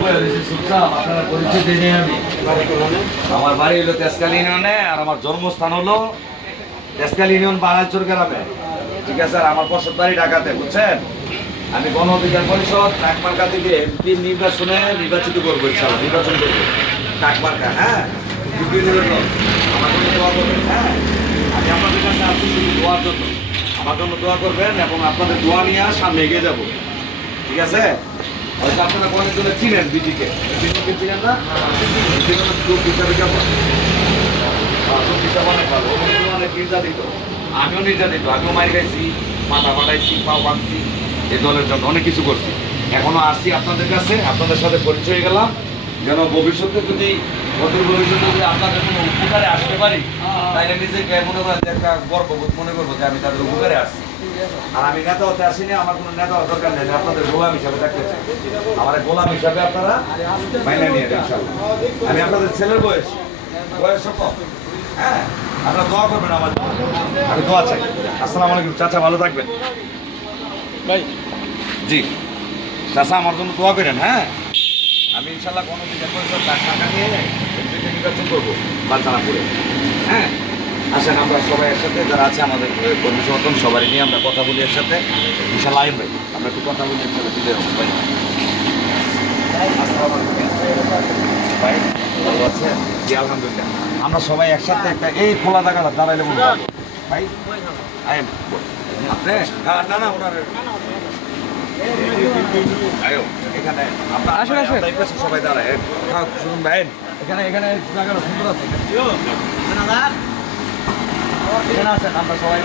আপনারা পরিচয় দিয়ে আমি আমার বাড়ি হলো তেজকাল ইউনিয়নে আর আমার জন্মস্থান হলো তেজকাল ইউনিয়ন বানাইচর গ্রামে। ঠিক আছে, আর আমার বসত বাড়ি ঢাকাতে, বুঝছেন? আমি গণ অধিকার পরিষদ টাকমার্কা থেকে এমপি নির্বাচনে নির্বাচিত করবো, ইনশাআল্লাহ নির্বাচন করবো টাকমার্কা। হ্যাঁ, আমার জন্য দোয়া করবেন। হ্যাঁ, আমি আপনাদের কাছে আসছি শুধু দোয়ার জন্য, আমার জন্য দোয়া করবেন এবং আপনাদের দোয়া নিয়ে সামনে এগিয়ে যাবো। ঠিক আছে, হয়তো আপনারা অনেকজনে চিনেন বিজিকে, বিজিকে চিনেন না? গ্রুপ হিসাবে কেমন অনেক ভালো, অনেক নির্যাতিত, আমিও নির্যাতিত, আমিও মারি খাইছি, মাথা ফাটাইছি, পাও ভাঙছি, এই দলের জন্য অনেক কিছু করছি। এখনো আসছি আপনাদের কাছে, আপনাদের সাথে পরিচয় হয়ে গেলাম, যেন ভবিষ্যতে যদি অদূর ভবিষ্যতে যদি আপনাদের কোনো উপকারে আসতে পারি, তাহলে নিজেকে মনে করেন যে একটা গর্ববোধ মনে করবো যে আমি তাদের উপকারে আসছি। আর আমি নেতা হতে আসিনি, আমার কোনো নেতা হওয়ার দরকার নেই, আপনাদের গোলাম হিসাবে থাকতে চাই। আমার গোলাম হিসাবে আপনারা মাইনে নিয়ে ইনশাআল্লাহ। আমি আপনাদের ছেলের বয়স কম। হ্যাঁ, আপনারা দোয়া করবেন আমার জন্য, আমি দোয়া চাই। আসসালামু আলাইকুম চাচা, ভালো থাকবেন ভাই। জি চাচা, আমার জন্য দোয়া করেন। হ্যাঁ, আমি ইনশাল্লাহ কোনো দিকে টাকা নিয়ে নির্বাচন করবো বাচ্চানাপুরে। হ্যাঁ, আসেন আমরা সবাই একসাথে, যারা আছে আমাদের কর্মী সমর্থন সবাই নিয়ে আমরা কথা বলি একসাথে ইনশাল্লাহ। আইন ভাই, আমরা একটু কথা বলি একসাথে, তুলে রাখবো ভাই। ভাই ভালো আছে? জি আলহামদুলিল্লাহ। আমরা সবাই একসাথে একটা এই খোলা জায়গাটা দাঁড়াইলে বলবো ভাই। আইন আপনি না না ওনার এখানে সবাই দাঁড়ায় শুনুন ভাই, এখানে এখানে জায়গাটা সুন্দর আছে, এখানে আছেন আমরা সবাই।